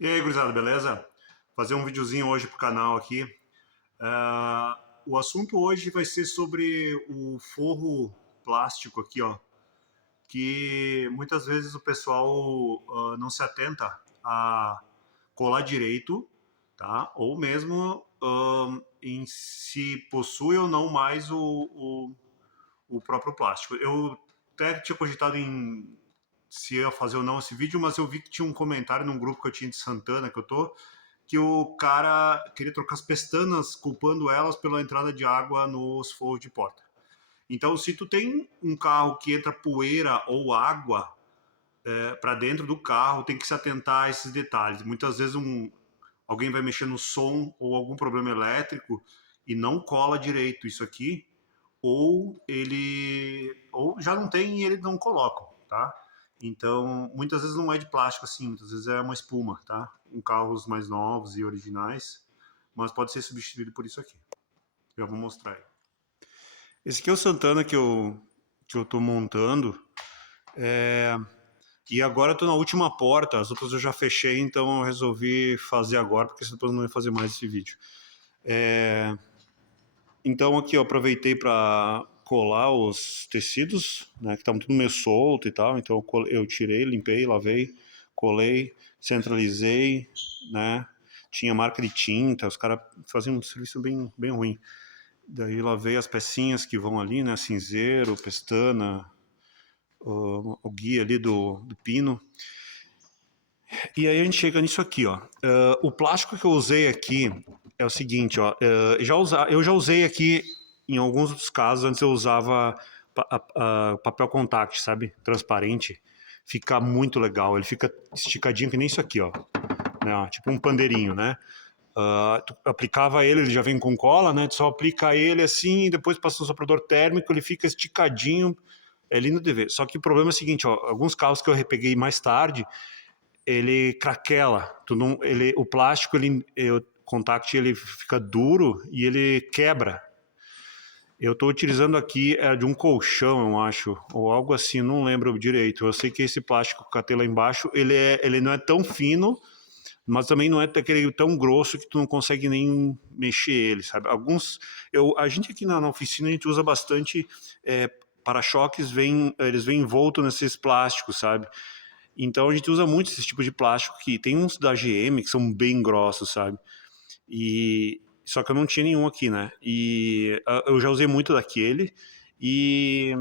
E aí, gurizada, beleza? Fazer um videozinho hoje pro canal aqui. O assunto hoje vai ser sobre o forro plástico aqui, ó, que muitas vezes o pessoal não se atenta a colar direito, tá? Ou mesmo em se possui ou não mais o próprio plástico. Eu até tinha cogitado em se ia fazer ou não esse vídeo, mas eu vi que tinha um comentário num grupo que eu tinha de Santana, que eu tô, que o cara queria trocar as pestanas, culpando elas pela entrada de água nos forros de porta. Então, se tu tem um carro que entra poeira ou água para dentro do carro, tem que se atentar a esses detalhes. Muitas vezes alguém vai mexer no som ou algum problema elétrico e não cola direito isso aqui, ou já não tem e ele não coloca, tá? Então, muitas vezes não é de plástico assim, muitas vezes é uma espuma, tá? Em carros mais novos e originais, mas pode ser substituído por isso aqui. Já vou mostrar aí. Esse aqui é o Santana que eu tô montando. E agora eu tô na última porta, as outras eu já fechei, então eu resolvi fazer agora, porque depois eu não ia fazer mais esse vídeo. Então aqui eu aproveitei para colar os tecidos, né, que estavam tudo meio solto e tal, então eu tirei, limpei, lavei, colei, centralizei, né, tinha marca de tinta, os caras faziam um serviço bem ruim. Daí lavei as pecinhas que vão ali, né, cinzeiro, pestana, o guia ali do pino. E aí a gente chega nisso aqui, ó. O plástico que eu usei aqui é o seguinte, ó. Eu já usei aqui, em alguns outros casos, antes eu usava papel contact, sabe? Transparente. Fica muito legal. Ele fica esticadinho que nem isso aqui, ó. Né? Tipo um pandeirinho, né? Tu aplicava ele já vem com cola, né? Tu só aplica ele assim e depois passa no soprador térmico, ele fica esticadinho. É lindo de ver. Só que o problema é o seguinte, ó. Alguns carros que eu repeguei mais tarde, ele craquela. O plástico, o contact, ele fica duro e ele quebra. Eu estou utilizando aqui de um colchão, eu acho, ou algo assim, não lembro direito. Eu sei que esse plástico que catei lá embaixo, ele não é tão fino, mas também não é aquele tão grosso que tu não consegue nem mexer ele, sabe? A gente aqui na oficina, a gente usa bastante para-choques, eles vêm envolto nesses plásticos, sabe? Então a gente usa muito esse tipo de plástico que tem uns da GM que são bem grossos, sabe? E só que eu não tinha nenhum aqui, né? E eu já usei muito daquele e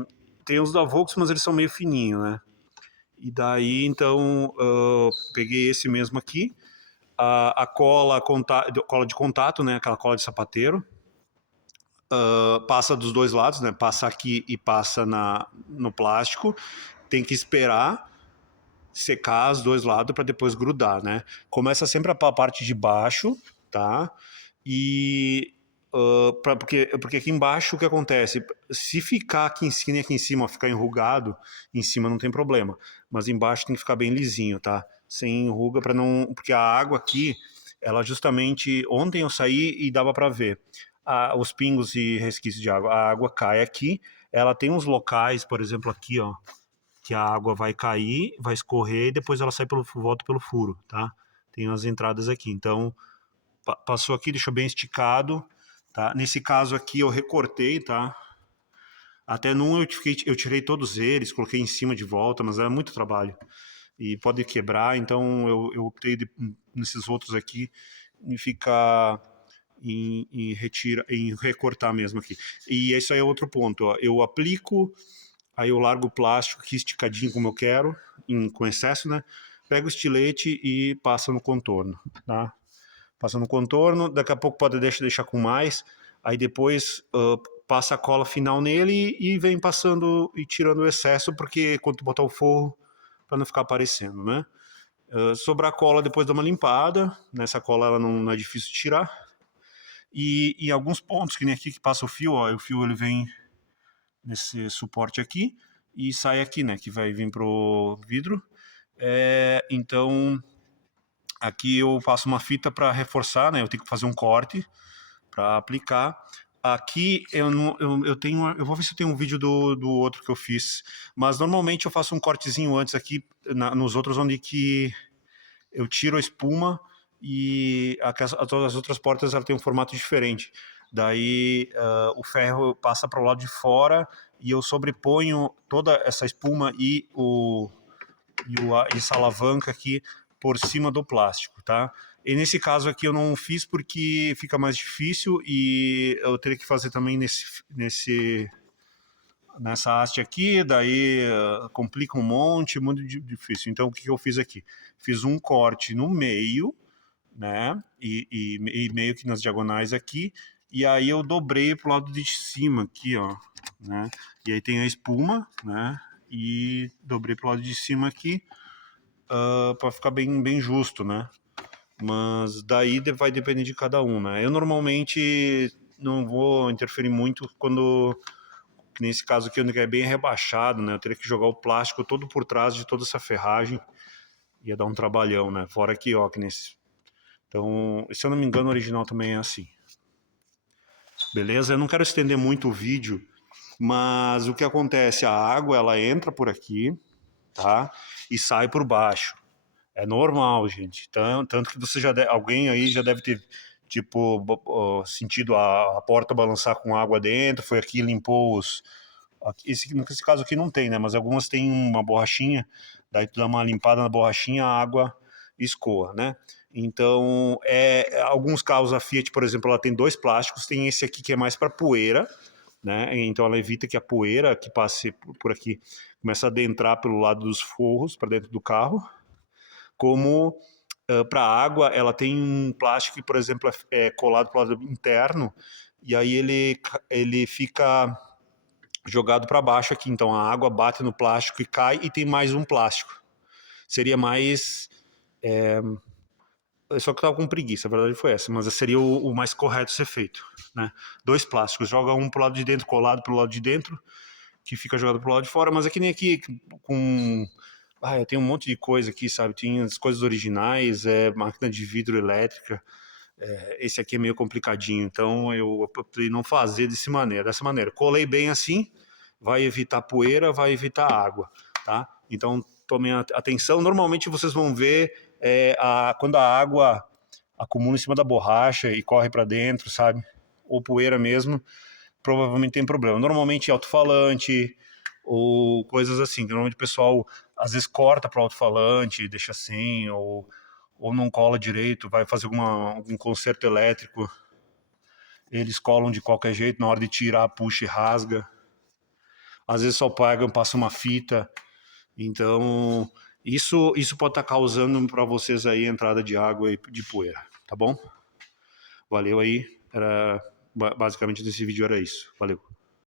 tem uns da Volks, mas eles são meio fininhos, né? E daí então peguei esse mesmo aqui, a cola de contato, né? Aquela cola de sapateiro. Passa dos dois lados, né? Passa aqui e passa no plástico. Tem que esperar secar os dois lados para depois grudar, né? Começa sempre a parte de baixo, tá? E porque aqui embaixo o que acontece? Se ficar aqui em cima e aqui em cima ficar enrugado, em cima não tem problema, mas embaixo tem que ficar bem lisinho, tá? Sem enruga para não, porque a água aqui, ela justamente ontem eu saí e dava para ver os pingos e resquícios de água. A água cai aqui, ela tem uns locais, por exemplo aqui, ó, que a água vai cair, vai escorrer e depois ela volta pelo furo, tá? Tem umas entradas aqui. Então, passou aqui, deixou bem esticado, tá? Nesse caso aqui eu recortei, tá? Até num eu tirei todos eles, coloquei em cima de volta, mas era muito trabalho. E pode quebrar, então eu optei nesses outros aqui em ficar em recortar mesmo aqui. E esse aí é outro ponto, ó. Eu aplico, aí eu largo o plástico aqui esticadinho como eu quero, com excesso, né? Pego o estilete e passa no contorno, tá? Passa no contorno, daqui a pouco pode deixar com mais, aí depois passa a cola final nele e vem passando e tirando o excesso, porque quando tu botar o forro, para não ficar aparecendo, né? Sobrar a cola depois dá uma limpada, nessa cola ela não é difícil de tirar, e em alguns pontos, que nem aqui que passa o fio, ó, o fio ele vem nesse suporte aqui e sai aqui, né, que vai vir pro vidro. Então aqui eu faço uma fita para reforçar, né, eu tenho que fazer um corte para aplicar. Aqui eu tenho, eu vou ver se eu tenho um vídeo do outro que eu fiz, mas normalmente eu faço um cortezinho antes aqui nos outros onde que eu tiro a espuma e as outras portas ela tem um formato diferente. Daí o ferro passa para o lado de fora e eu sobreponho toda essa espuma essa alavanca aqui por cima do plástico, tá? E nesse caso aqui eu não fiz porque fica mais difícil e eu teria que fazer também nessa haste aqui, daí complica um monte, muito difícil. Então o que eu fiz aqui? Fiz um corte no meio, né? E meio que nas diagonais aqui, e aí eu dobrei pro lado de cima aqui, ó, né? E aí tem a espuma, né? E dobrei pro lado de cima aqui, para ficar bem justo, né? Mas daí vai depender de cada um, né? Eu normalmente não vou interferir muito quando, nesse caso aqui, onde é bem rebaixado, né? Eu teria que jogar o plástico todo por trás de toda essa ferragem, ia dar um trabalhão, né? Fora aqui, ó, que nesse... Então, se eu não me engano, o original também é assim. Beleza? Eu não quero estender muito o vídeo, mas o que acontece? A água, ela entra por aqui, tá? E sai por baixo. É normal, gente. Tanto que você alguém aí já deve ter, tipo, sentido a porta balançar com água dentro, foi aqui, limpou os... Nesse caso aqui não tem, né? Mas algumas têm uma borrachinha, daí tu dá uma limpada na borrachinha, a água escoa, né? Então, alguns carros, a Fiat, por exemplo, ela tem dois plásticos, tem esse aqui que é mais para poeira, né? Então ela evita que a poeira que passe por aqui comece a adentrar pelo lado dos forros para dentro do carro. Como para a água, ela tem um plástico que, por exemplo, é colado para o lado interno, e aí ele fica jogado para baixo aqui. Então a água bate no plástico e cai, e tem mais um plástico. Seria mais... Só que eu tava com preguiça, a verdade foi essa, mas seria o mais correto ser feito, né? Dois plásticos, joga um pro lado de dentro, colado pro lado de dentro, que fica jogado pro lado de fora, mas é que nem aqui com... eu tenho um monte de coisa aqui, sabe? Tem as coisas originais, máquina de vidro elétrica, esse aqui é meio complicadinho, então eu optei não fazer dessa maneira. Colei bem assim, vai evitar poeira, vai evitar água, tá? Então tomem atenção. Normalmente vocês vão ver quando a água acumula em cima da borracha e corre para dentro, sabe? Ou poeira mesmo, provavelmente tem problema. Normalmente alto-falante ou coisas assim. Normalmente o pessoal às vezes corta para o alto-falante, deixa assim, ou não cola direito, vai fazer algum conserto elétrico, eles colam de qualquer jeito, na hora de tirar, puxa e rasga. Às vezes só pegam, passa uma fita. Então, isso pode estar causando para vocês aí entrada de água e de poeira, tá bom? Valeu aí, basicamente desse vídeo era isso. Valeu.